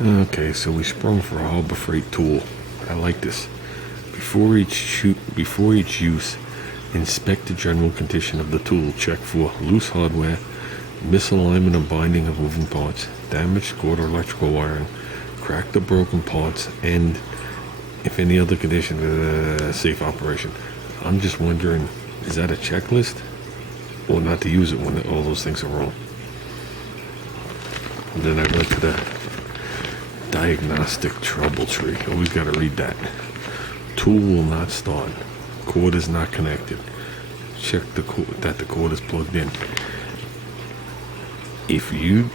Okay, so we sprung for a Harbor Freight tool. I like this. Before each use, inspect the general condition of the tool. Check for loose hardware, misalignment and binding of moving parts, damaged cord or electrical wiring, cracked or broken parts, and if any other condition, safe operation. I'm just wondering, is that a checklist? Or not to use it when all those things are wrong? And then I went to the diagnostic trouble tree. Always got to read that. Tool will not start. Cord is not connected. Check that the cord is plugged in. If you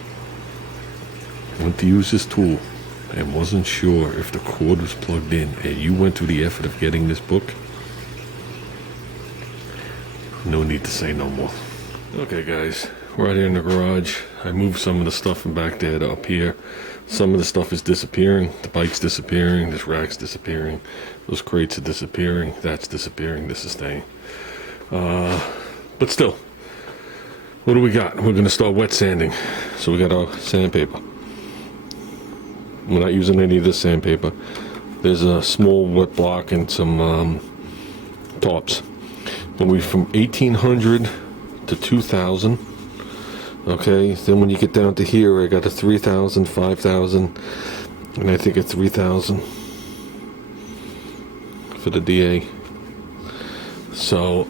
went to use this tool and wasn't sure if the cord was plugged in, and you went through the effort of getting this book, no need to say no more. Okay guys, we're out here in the garage. I moved some of the stuff from back there to up here. Some of the stuff is disappearing. The bike's disappearing, this rack's disappearing, those crates are disappearing, that's disappearing, this is staying. But still, what do we got? We're gonna start wet sanding. So we got our sandpaper. We're not using any of this sandpaper. There's a small wet block and some tops. But we from 1800 to 2000. Okay, then when you get down to here, I got a 3000, 5000, and I think a 3000 for the DA. So,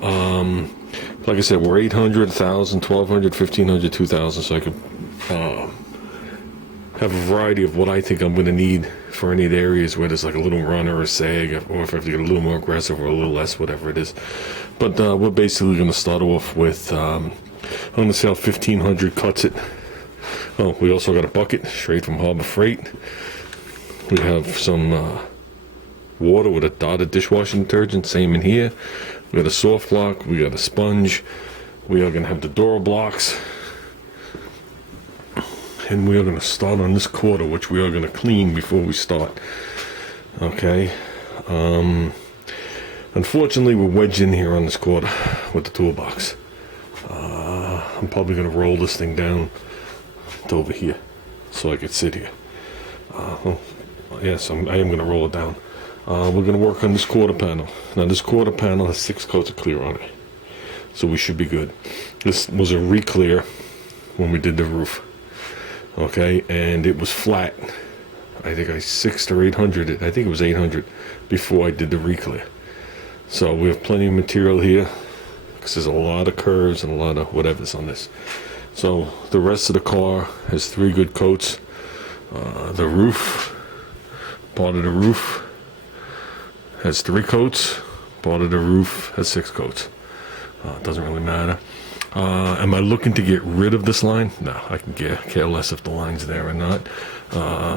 like I said, we're 800, 1000, 1200, 1500, 2000, so I could have a variety of what I think I'm going to need for any of the areas where there's like a little run or a sag, or if I have to get a little more aggressive or a little less, whatever it is. But we're basically going to start off with, I'm going to see how 1500 cuts it. Oh, we also got a bucket straight from Harbor Freight. We have some water with a dotted dishwashing detergent, same in here. We got a soft block, we got a sponge. We are going to have the door blocks. And we are going to start on this quarter, which we are going to clean before we start. Okay. Unfortunately, we're wedged in here on this quarter with the toolbox. I'm probably going to roll this thing down to over here so I could sit here. Yes, I am going to roll it down. We're going to work on this quarter panel. Now, this quarter panel has 6 coats of clear on it, so we should be good. This was a re-clear when we did the roof. Okay, and it was flat. I think I 600 or 800 it. I think it was 800 before I did the re-clear. So we have plenty of material here because there's a lot of curves and a lot of whatever's on this. So the rest of the car has 3 good coats. The roof, part of the roof has 3 coats. Part of the roof has 6 coats. It doesn't really matter. Am I looking to get rid of this line? No, I can care less if the line's there or not.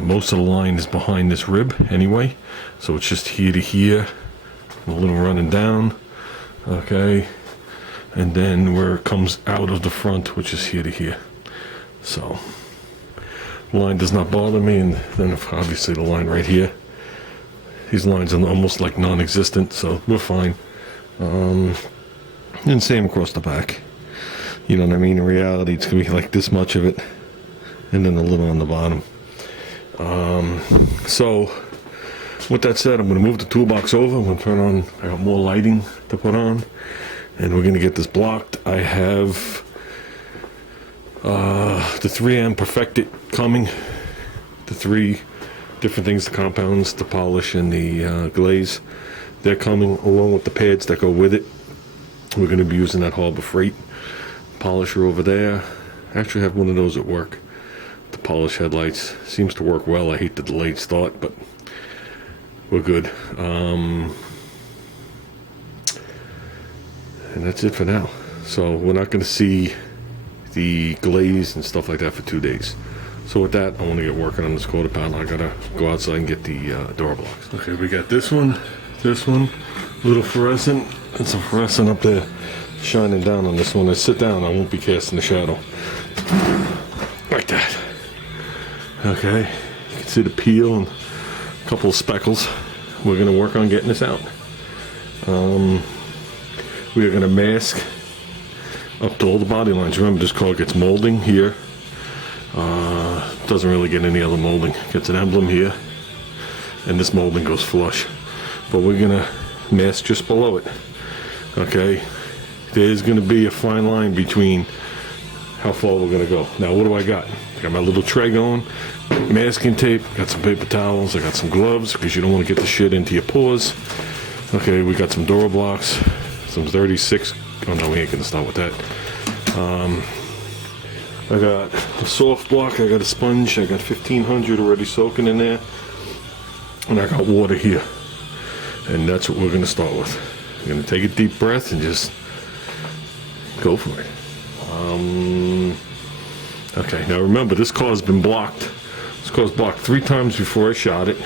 Most of the line is behind this rib anyway, so it's just here to here, a little running down, okay, and then where it comes out of the front, which is here to here. So the line does not bother me, and then obviously the line right here. These lines are almost like non-existent, so we're fine. And same across the back. You know what I mean? In reality, it's going to be like this much of it, and then a little on the bottom. So, with that said, I'm going to move the toolbox over. I'm going to turn on, I got more lighting to put on, and we're going to get this blocked. I have the 3M Perfected coming. The 3 different things, the compounds, the polish, and the glaze. They're coming along with the pads that go with it. We're going to be using that Harbor Freight polisher over there. I actually have one of those at work. The polish headlights seems to work well. I hate the delayed start, but we're good. And that's it for now. So we're not going to see the glaze and stuff like that for 2 days. So with that, I want to get working on this quarter panel. I gotta go outside and get the door blocks. Okay, we got this one, little fluorescent, and some fluorescent up there shining down on this one. I sit down, I won't be casting the shadow. Like that. Okay, you can see the peel and a couple of speckles. We're going to work on getting this out. We are going to mask up to all the body lines. Remember, this car gets molding here. doesn't really get any other molding. Gets an emblem here, and this molding goes flush. But we're gonna mask just below it. Okay, there's gonna be a fine line between how far we're gonna go. Now, what do I got? I got my little tray going, masking tape, got some paper towels, I got some gloves because you don't want to get the shit into your paws. Okay, we got some Dora blocks, some 36. Oh no, we ain't gonna start with that. I got a soft block, I got a sponge, I got 1500 already soaking in there, and I got water here. And that's what we're gonna start with. We're gonna take a deep breath and just go for it. Okay, now remember, this car's been blocked. This car's blocked 3 times before I shot it.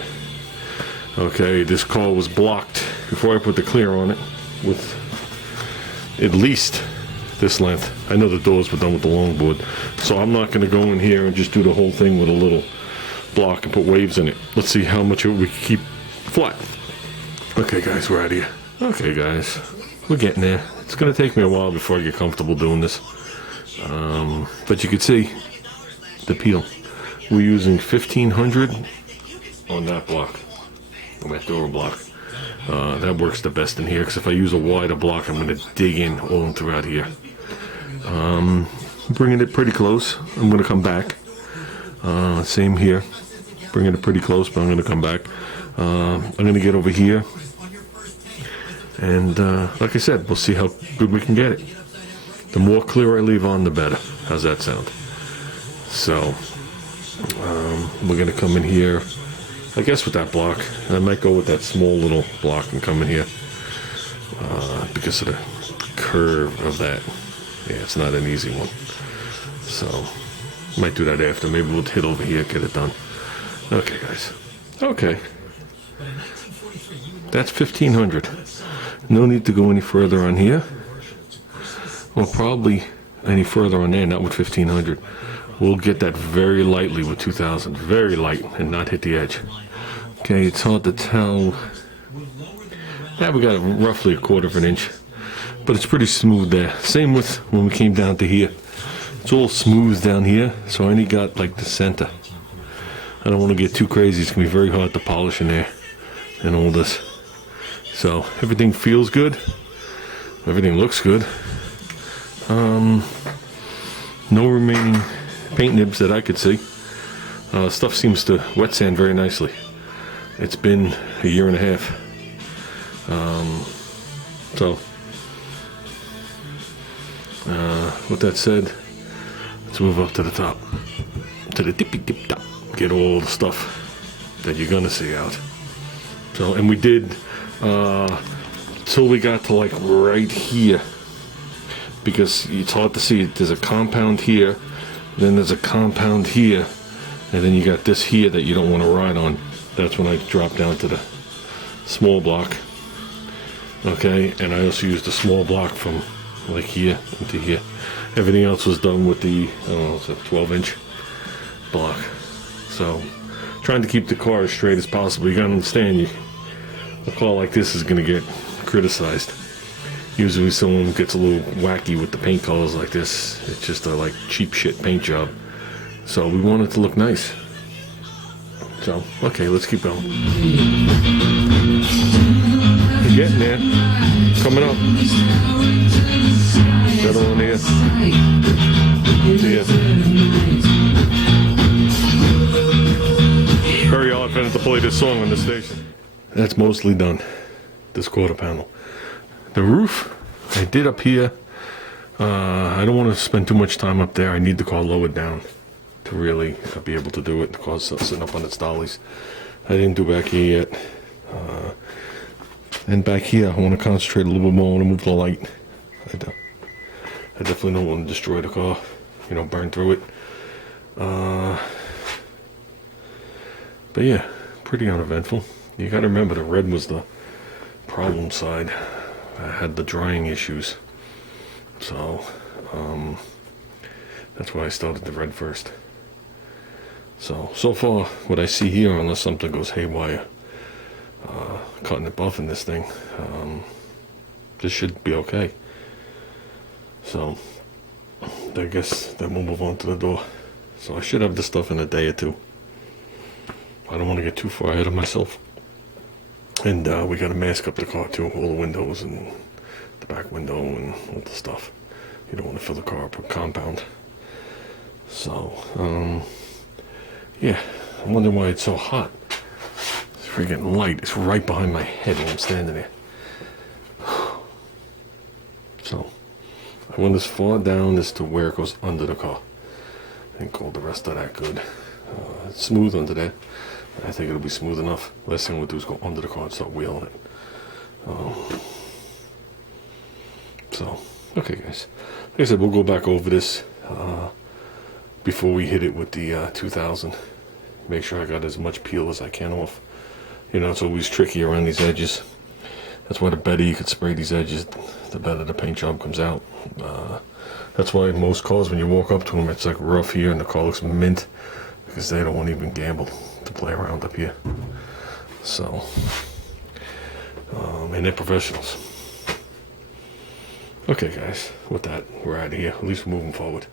Okay, this car was blocked before I put the clear on it with at least this length. I know the doors were done with the longboard, so I'm not gonna go in here and just do the whole thing with a little block and put waves in it. Let's see how much we can keep flat. Okay guys, we're out of here. Okay guys, we're getting there. It's gonna take me a while before I get comfortable doing this. But you can see the peel. We're using 1500 on that block, on that Dora block. That works the best in here, because if I use a wider block, I'm gonna dig in all throughout here. Bringing it pretty close. I'm gonna come back. Same here. Bringing it pretty close, but I'm gonna come back. I'm gonna get over here. And like I said, we'll see how good we can get it. The more clear I leave on, the better. How's that sound? So, we're gonna come in here, I guess with that block. I might go with that small little block and come in here because of the curve of that. Yeah, it's not an easy one. So, might do that after. Maybe we'll hit over here, get it done. Okay, guys. Okay. That's 1500. No need to go any further on here. Well, probably any further on there, not with 1500. We'll get that very lightly with 2000. Very light and not hit the edge. Okay, it's hard to tell. Yeah, we got roughly a quarter of an inch. But it's pretty smooth there. Same with when we came down to here. It's all smooth down here, so I only got like the center. I don't want to get too crazy. It's going to be very hard to polish in there and all this. So everything feels good. Everything looks good. No remaining paint nibs that I could see. Stuff seems to wet sand very nicely. It's been a year and a half. With that said, let's move up to the top. To the tippy tip top. Get all the stuff that you're gonna see out. So, and we did, till we got to like right here. Because it's hard to see. There's a compound here, then there's a compound here, and then you got this here that you don't want to ride on. That's when I drop down to the small block. Okay, and I also used a small block from like here into here. Everything else was done with the, I don't know, it's a 12-inch block. So, trying to keep the car as straight as possible. You gotta understand, a car like this is gonna get criticized. Usually someone gets a little wacky with the paint colors like this. It's just a like cheap shit paint job. So we want it to look nice. So, okay, let's keep going. We're getting there. Coming up. Got on here. Yeah. Very odd for them to play this song on the station. That's mostly done. This quarter panel. The roof, I did up here. I don't want to spend too much time up there. I need the car lowered down to really be able to do it. The car's sitting up on its dollies. I didn't do back here yet. And back here, I want to concentrate a little bit more. I want to move the light. I definitely don't want to destroy the car, burn through it. But yeah, pretty uneventful. You got to remember the red was the problem side. I had the drying issues, so that's why I started the red first. So far what I see here, unless something goes haywire, cutting and buffing this thing, this should be okay. So I guess then we'll move on to the door. So I should have this stuff in a day or two. I don't want to get too far ahead of myself. And we got to mask up the car too, all the windows and the back window and all the stuff. You don't want to fill the car up with compound. So, yeah, I'm wondering why it's so hot. It's freaking light. It's right behind my head when I'm standing there. So, I went as far down as to where it goes under the car. I didn't call the rest of that good. It's smooth under there. I think it'll be smooth enough. Last thing we'll do is go under the car and start wheeling it. So, okay guys. Like I said, we'll go back over this before we hit it with the 2000. Make sure I got as much peel as I can off. You know, it's always tricky around these edges. That's why the better you could spray these edges, the better the paint job comes out. That's why most cars, when you walk up to them, it's like rough here and the car looks mint, because they don't want to even gamble to play around up here. So, and they're professionals. Okay guys, with that, we're out of here. At least we're moving forward.